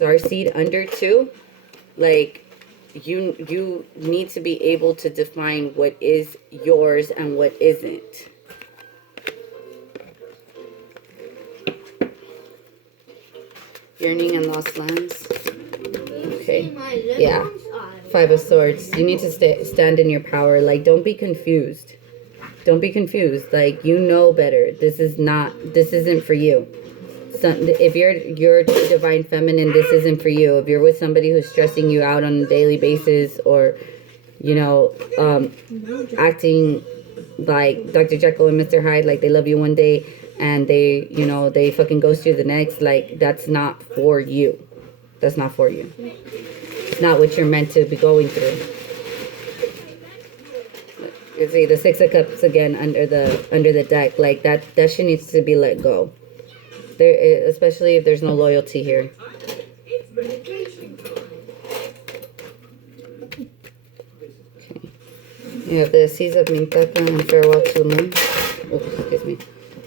starseed under 2, like, you need to be able to define what is yours and what isn't. Yearning and lost lands. Okay. Yeah. 5 of Swords. You need to stand in your power. Like, don't be confused. Don't be confused. Like, you know better. This isn't for you. So, if you're divine feminine, this isn't for you. If you're with somebody who's stressing you out on a daily basis, or, you know, acting like Dr. Jekyll and Mr. Hyde, like they love you one day and they, you know, they fucking ghost you the next, like, that's not for you. That's not for you. It's not what you're meant to be going through. You see the 6 of Cups again under the deck. Like, that shit needs to be let go. There, especially if there's no loyalty here. Okay. You have the Seas of Mintaka and Farewell to the Moon. Oops, excuse me.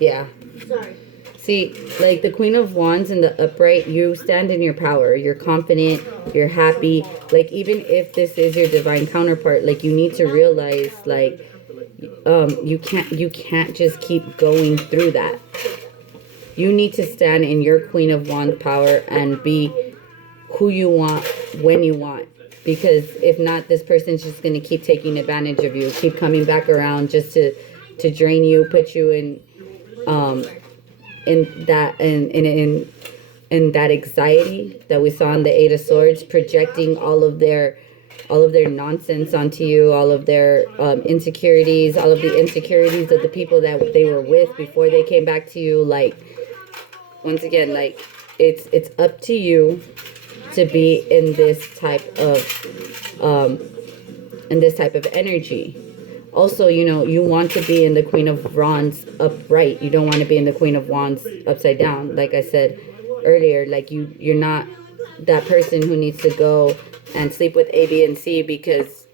Yeah. Sorry. See, like the Queen of Wands in the upright, you stand in your power. You're confident. You're happy. Like, even if this is your divine counterpart, like, you need to realize, like, you can't just keep going through that. You need to stand in your Queen of Wands power and be who you want when you want. Because if not, this person's just going to keep taking advantage of you, keep coming back around just to drain you, put you in that anxiety that we saw in the 8 of Swords, projecting all of their nonsense onto you, all of their insecurities, all of the insecurities of the people that they were with before they came back to you. Like, once again, like, it's up to you to be in this type of energy. Also, you know, you want to be in the Queen of Wands upright. You don't want to be in the Queen of Wands upside down. Like I said earlier, like, you're not that person who needs to go and sleep with A, B, and C because,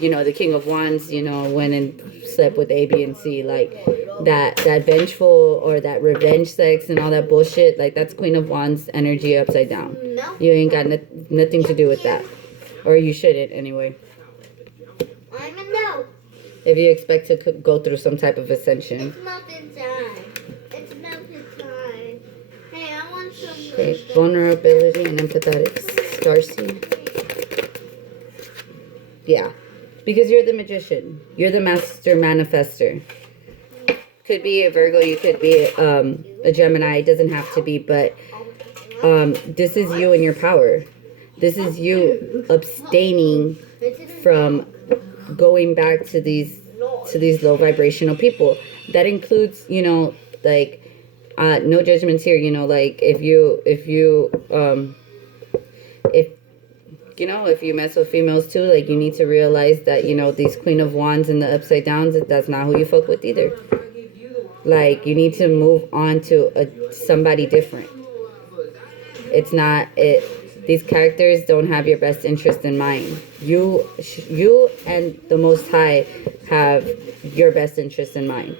you know, the King of Wands, you know, went and slept with A, B, and C. Like, that vengeful or that revenge sex and all that bullshit, like, that's Queen of Wands energy upside down. You ain't got nothing to do with that. Or you shouldn't, anyway. I'm a no. If you expect to go through some type of ascension. It's muffin time. It's muffin time. Hey, I want some. Okay, vulnerability and empathetic. Starseed. Yeah. Because you're the magician. You're the master manifester. Could be a Virgo, you could be a Gemini. It doesn't have to be, but this is you and your power. This is you abstaining from going back to these low vibrational people. That includes, you know, like, no judgments here, you know, like, if you mess with females too, like, you need to realize that, you know, these Queen of Wands and the upside downs, that's not who you fuck with either. Like, you need to move on to somebody different. It's not it. These characters don't have your best interest in mind. You and the Most High have your best interest in mind.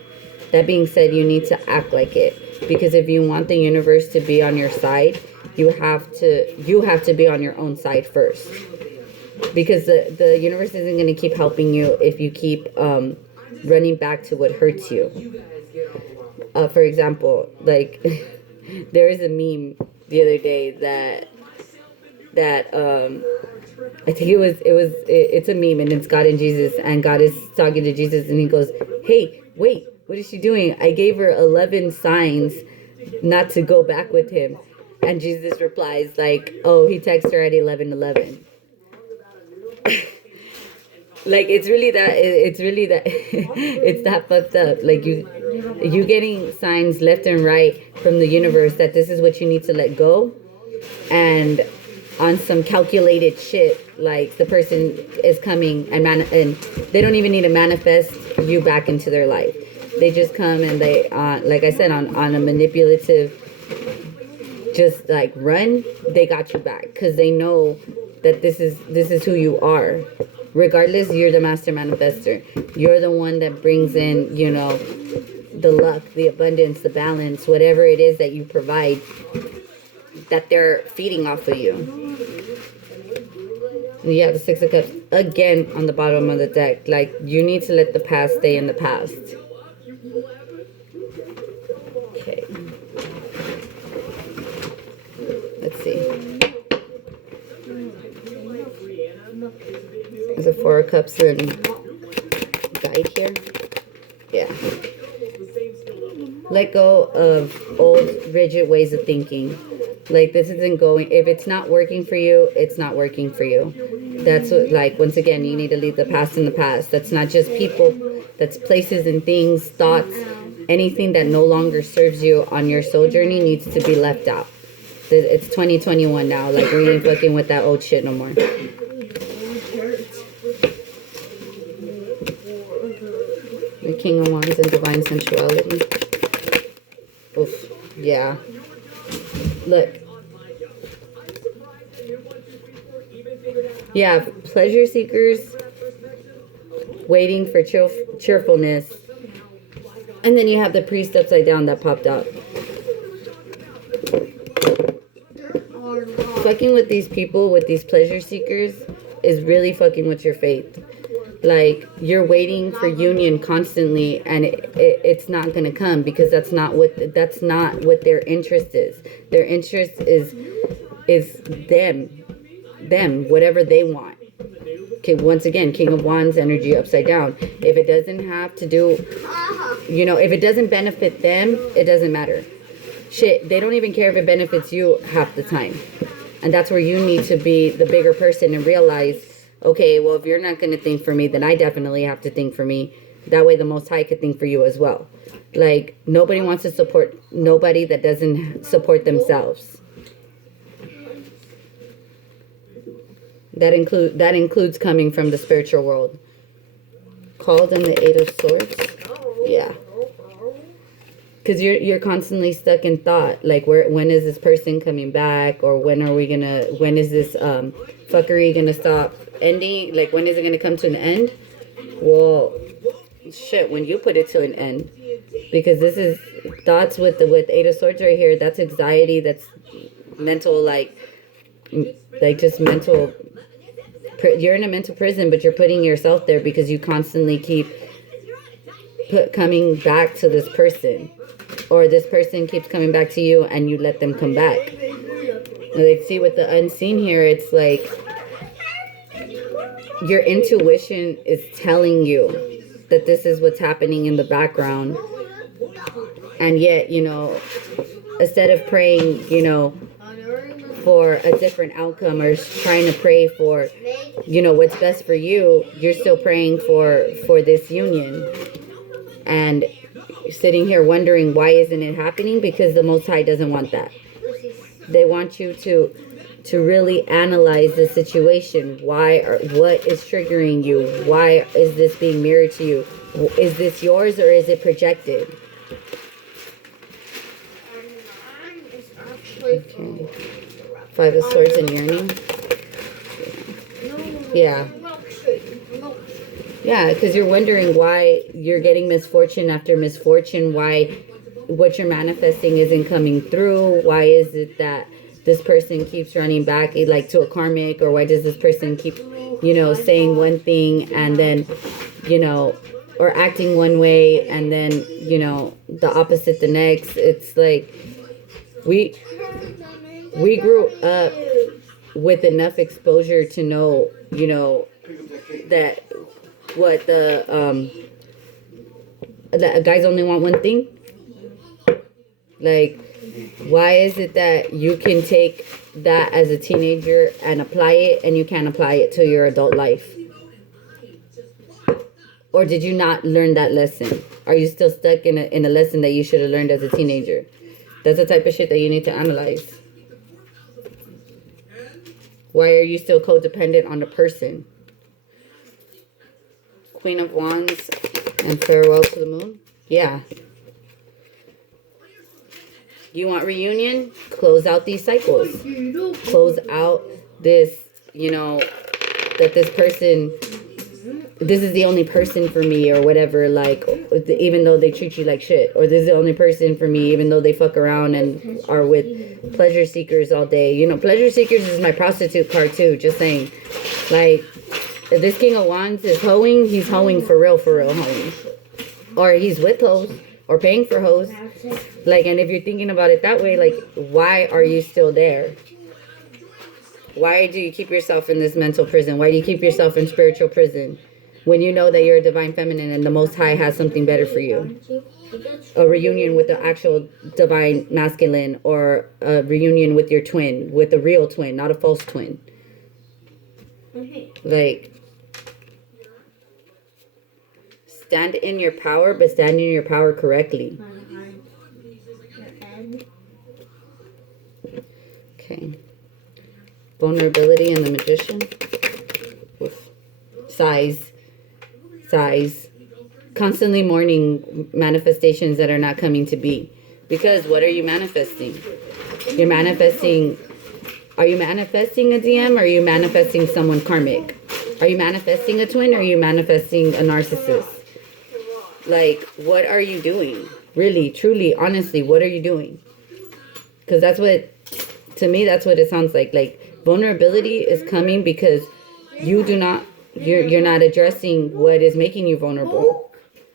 That being said, you need to act like it, because if you want the universe to be on your side, you have to be on your own side first. Because the universe isn't going to keep helping you if you keep running back to what hurts you. For example, like, there is a meme the other day that I think it's a meme, and it's God and Jesus, and God is talking to Jesus, and he goes, "Hey, wait, what is she doing? I gave her 11 signs not to go back with him." And Jesus replies, like, "Oh, he texted her at 11:11." Like, it's really that it's that fucked up. Like, you getting signs left and right from the universe that this is what you need to let go, and on some calculated shit, like, the person is coming and they don't even need to manifest you back into their life. They just come and they, like I said, on a manipulative, just like run, they got you back, because they know that this is who you are. Regardless, you're the master manifester. You're the one that brings in, you know, the luck, the abundance, the balance, whatever it is that you provide. that they're feeding off of you. Yeah, the Six of Cups again on the bottom of the deck. Like, you need to let the past stay in the past. Okay. Let's see. There's a Four of Cups and Guide here. Yeah. Let go of old, rigid ways of thinking. Like, this isn't going, if it's not working for you, it's not working for you. That's what, like, once again, you need to leave the past in the past. That's not just people, that's places and things, thoughts, anything that no longer serves you on your soul journey needs to be left out. It's 2021 now. Like, we ain't fucking with that old shit no more. The King of Wands and Divine Sensuality. Oof. Yeah. Look. Yeah, pleasure seekers waiting for cheerfulness. And then you have the Priest upside down that popped out. Fucking with these people, with these pleasure seekers, is really fucking with your faith. Like, you're waiting for union constantly, and it's not gonna come, because that's not what their interest is. Their interest is them, whatever they want. Okay, once again, King of Wands energy upside down. If it doesn't have to do, if it doesn't benefit them, it doesn't matter. Shit, they don't even care if it benefits you half the time. And that's where you need to be the bigger person and realize, okay, well, if you're not going to think for me, then I definitely have to think for me. That way the Most High could think for you as well. Like, nobody wants to support nobody that doesn't support themselves. That includes coming from the spiritual world. Called in the Eight of Swords. Yeah. Because you're constantly stuck in thought. Like, when is this person coming back? Or when is this fuckery gonna stop ending? Like, when is it gonna come to an end? Well, shit, when you put it to an end. Because this is thoughts with Eight of Swords right here. That's anxiety. That's mental, like just mental. You're in a mental prison, but you're putting yourself there because you constantly keep coming back to this person. Or this person keeps coming back to you and you let them come back. Like, see, with the unseen here, it's like your intuition is telling you that this is what's happening in the background. And yet, instead of praying, for a different outcome, or trying to pray for, what's best for you, you're still praying for this union. And sitting here wondering, why isn't it happening? Because the Most High doesn't want that. They want you to really analyze the situation. What is triggering you? Why is this being mirrored to you? Is this yours, or is it projected? Okay. Five of Swords and Yearning. Yeah. Yeah, because you're wondering why you're getting misfortune after misfortune, why what you're manifesting isn't coming through, why is it that this person keeps running back, like, to a karmic, or why does this person keep, saying one thing and then, or acting one way and then, the opposite the next. It's like we grew up with enough exposure to know, that that guys only want one thing. Like, why is it that you can take that as a teenager and apply it, and you can't apply it to your adult life? Or did you not learn that lesson? Are you still stuck in a lesson that you should have learned as a teenager? That's the type of shit that you need to analyze. Why are you still codependent on the person? Queen of Wands and Farewell to the Moon. Yeah. You want reunion? Close out these cycles. Close out this, that this person this is the only person for me or whatever, like, even though they treat you like shit, or this is the only person for me even though they fuck around and are with pleasure seekers all day. You know, pleasure seekers is my prostitute card too, just saying. Like, if this King of Wands is hoeing, he's hoeing for real hoeing. Or he's with hoes, or paying for hoes. Like, and if you're thinking about it that way, like, why are you still there? Why do you keep yourself in this mental prison? Why do you keep yourself in spiritual prison when you know that you're a divine feminine and the Most High has something better for you? A reunion with the actual divine masculine, or a reunion with your twin, with a real twin, not a false twin. Like, stand in your power, but stand in your power correctly. Okay. Vulnerability and the Magician. Oof. Size. Constantly mourning manifestations that are not coming to be. Because what are you manifesting? You're manifesting... Are you manifesting a DM, or are you manifesting someone karmic? Are you manifesting a twin, or are you manifesting a narcissist? Like, what are you doing? Really, truly, honestly, what are you doing? Because that's what, to me, that's what it sounds like. Like, vulnerability is coming because you're not addressing what is making you vulnerable.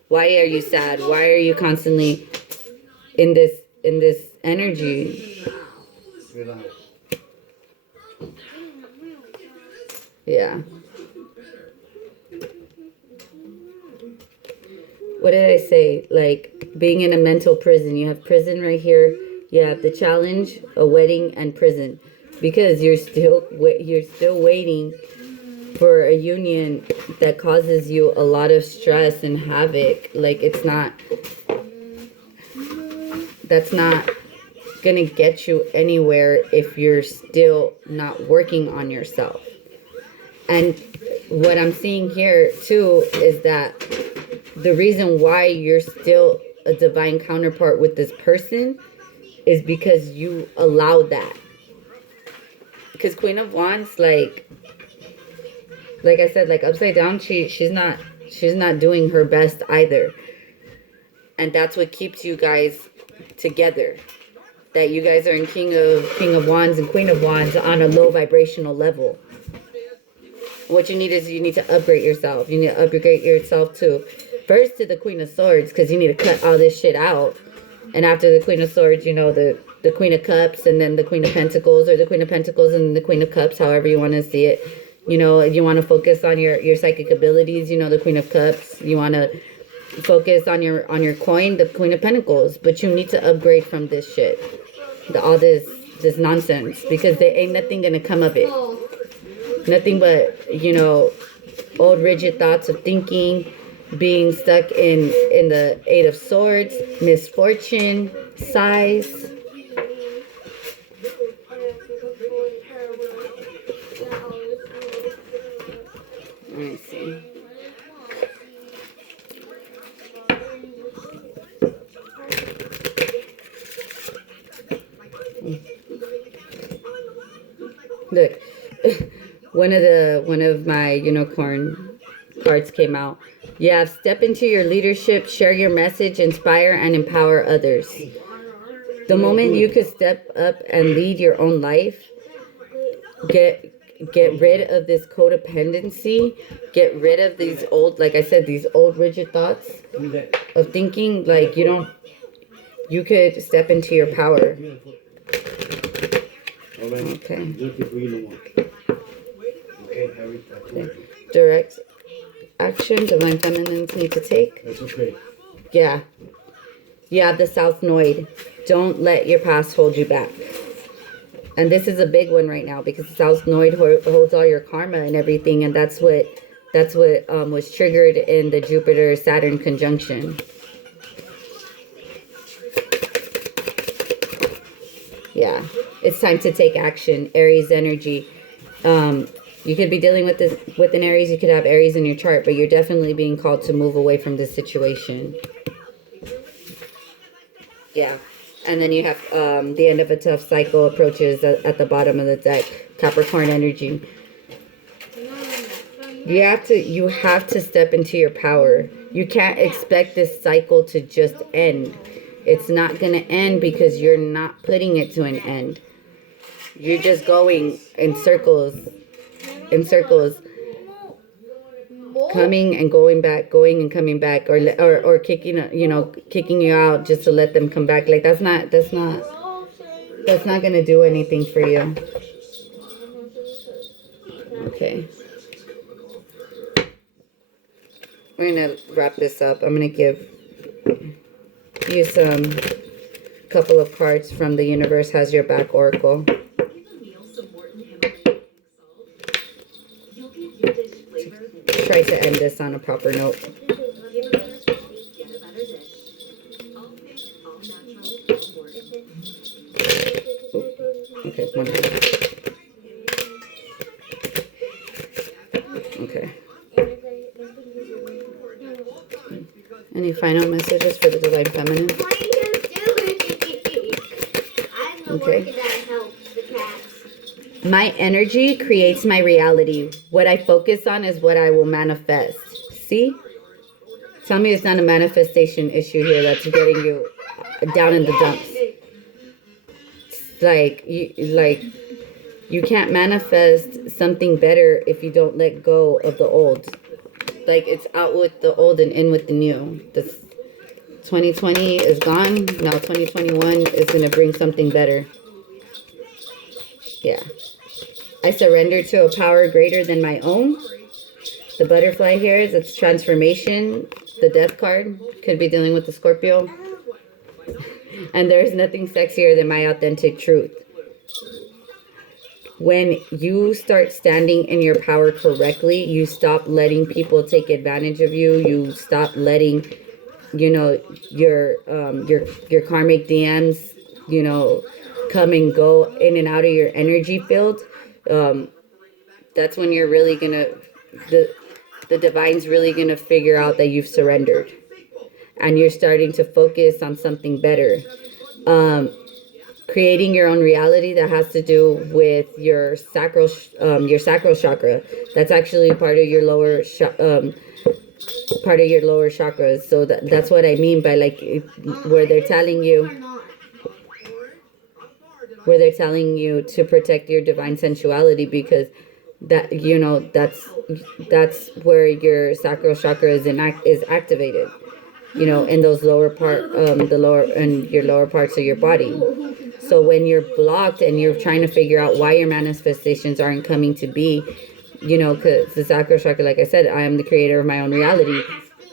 Why are you sad? Why are you constantly in this energy? Yeah. What did I say? Like, being in a mental prison. You have prison right here. You have the challenge, a wedding, and prison. Because you're still waiting for a union that causes you a lot of stress and havoc. Like, that's not gonna get you anywhere if you're still not working on yourself. And what I'm seeing here too is that the reason why you're still a divine counterpart with this person is because you allowed that. Because Queen of Wands, like I said, like, upside down, she's not doing her best either. And that's what keeps you guys together. That you guys are in King of Wands and Queen of Wands on a low vibrational level. What you need is you need to upgrade yourself. You need to upgrade yourself to the Queen of Swords, because you need to cut all this shit out. And after the Queen of Swords, you know, the Queen of Cups, and then the Queen of Pentacles, or the Queen of Pentacles and the Queen of Cups, however you want to see it. You know, you want to focus on your psychic abilities, you know, the Queen of Cups. You want to focus on your coin, the Queen of Pentacles. But you need to upgrade from this shit. All this nonsense, because there ain't nothing gonna come of it. Nothing but, you know, old rigid thoughts of thinking, being stuck in the Eight of Swords, misfortune, size. Let me see. Look, one of my unicorn cards came out. You have step into your leadership, share your message, inspire and empower others. The moment you could step up and lead your own life, get rid of this codependency, get rid of these old, like I said, these old rigid thoughts of thinking. Like, you could step into your power. Okay. Direct action divine feminines need to take. That's okay. Yeah. You have the South Node. Don't let your past hold you back. And this is a big one right now, because the South Node holds all your karma and everything, and that's what was triggered in the Jupiter-Saturn conjunction. Yeah, it's time to take action. Aries energy. You could be dealing with this with an Aries. You could have Aries in your chart, but you're definitely being called to move away from this situation. Yeah. And then you have the end of a tough cycle approaches at the bottom of the deck. Capricorn energy. You have to step into your power. You can't expect this cycle to just end. It's not going to end because you're not putting it to an end. You're just going in circles, coming and going back, going and coming back, or kicking, kicking you out just to let them come back. Like that's not going to do anything for you. Okay. We're going to wrap this up. I'm going to give you some couple of cards from the Universe Has Your Back Oracle. Try to end this on a proper note. Okay, one minute. Okay. Any final messages for the Divine Feminine? Okay. My energy creates my reality. What I focus on is what I will manifest. See? Tell me it's not a manifestation issue here that's getting you down in the dumps. You can't manifest something better if you don't let go of the old. Like it's out with the old and in with the new. This 2020 is gone. Now 2021 is going to bring something better. Yeah. I surrender to a power greater than my own. The butterfly here is its transformation. The death card could be dealing with the Scorpio. And there's nothing sexier than my authentic truth. When you start standing in your power correctly, you stop letting people take advantage of you. You stop letting, your karmic DMs, come and go in and out of your energy field. That's when you're really gonna, the divine's really gonna figure out that you've surrendered, and you're starting to focus on something better. Creating your own reality that has to do with your sacral chakra. That's actually part of your lower chakras. So that's what I mean by where they're telling you to protect your divine sensuality, because that's where your sacral chakra is activated. In those lower your lower parts of your body. So when you're blocked and you're trying to figure out why your manifestations aren't coming to be, because the sacral chakra, like I said, I am the creator of my own reality.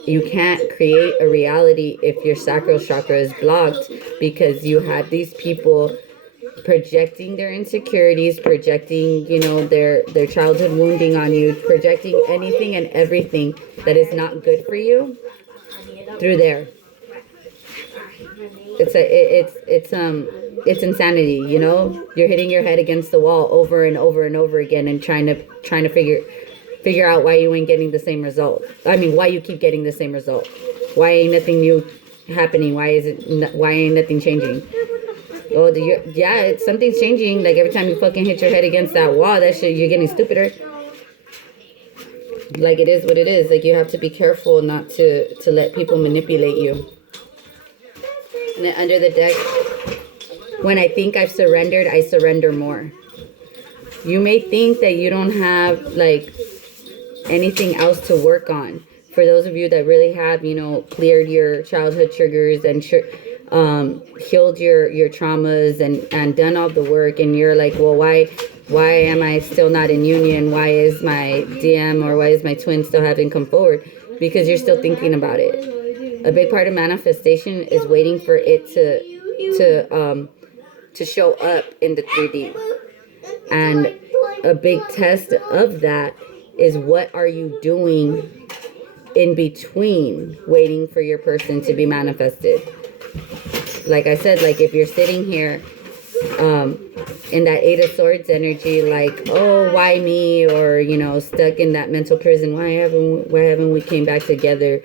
You can't create a reality if your sacral chakra is blocked, because you have these people projecting their insecurities, projecting, their childhood wounding on you, projecting anything and everything that is not good for you through there. It's insanity, You're hitting your head against the wall over and over and over again and trying to figure out why you ain't getting the same result. I mean, why you keep getting the same result. Why ain't nothing new happening? Why ain't nothing changing? Oh, something's changing. Like every time you fucking hit your head against that wall, that shit, you're getting stupider. Like it is what it is. Like you have to be careful not to let people manipulate you. And then under the deck, when I think I've surrendered, I surrender more. You may think that you don't have anything else to work on. For those of you that really have, cleared your childhood triggers and healed your traumas and done all the work, and you're like, well, why am I still not in union? Why is my DM or why is my twin still haven't come forward? Because you're still thinking about it. A big part of manifestation is waiting for it to show up in the 3D. And a big test of that is, what are you doing in between waiting for your person to be manifested? Like I said, if you're sitting here in that 8 of Swords energy, oh, why me? Or, stuck in that mental prison. Why haven't we came back together?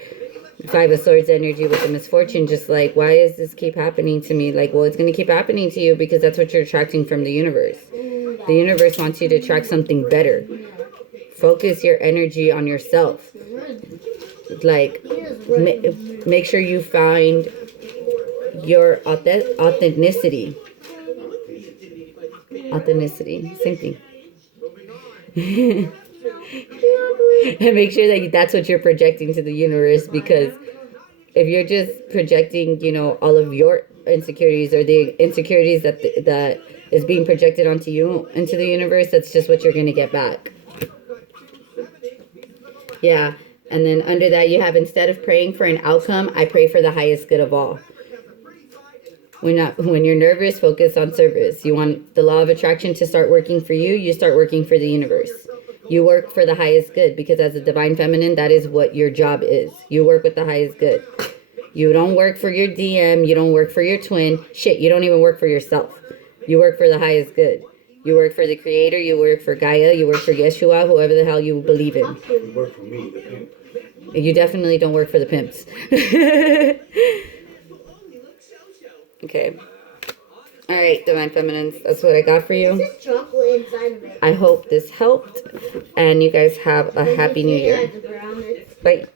5 of Swords energy with the misfortune, just why does this keep happening to me? Well, it's going to keep happening to you because that's what you're attracting from the universe. The universe wants you to attract something better focus your energy on yourself. Like, make sure you find your authenticity. Authenticity, same thing. And make sure that that's what you're projecting to the universe, because if you're just projecting, you know, all of your insecurities or the insecurities that is being projected onto you into the universe, that's just what you're going to get back. Yeah. And then under that you have, instead of praying for an outcome, I pray for the highest good of all. When you're nervous, focus on service. You want the law of attraction to start working for you, you start working for the universe. You work for the highest good, because as a divine feminine, that is what your job is. You work with the highest good. You don't work for your DM. You don't work for your twin. Shit, you don't even work for yourself. You work for the highest good. You work for the creator. You work for Gaia. You work for Yeshua, whoever the hell you believe in. You work for me, the pimp. You definitely don't work for the pimps. Okay. All right, divine feminines, that's what I got for you. There's chocolate inside of it. I hope this helped, and you guys have a happy new year. Bye.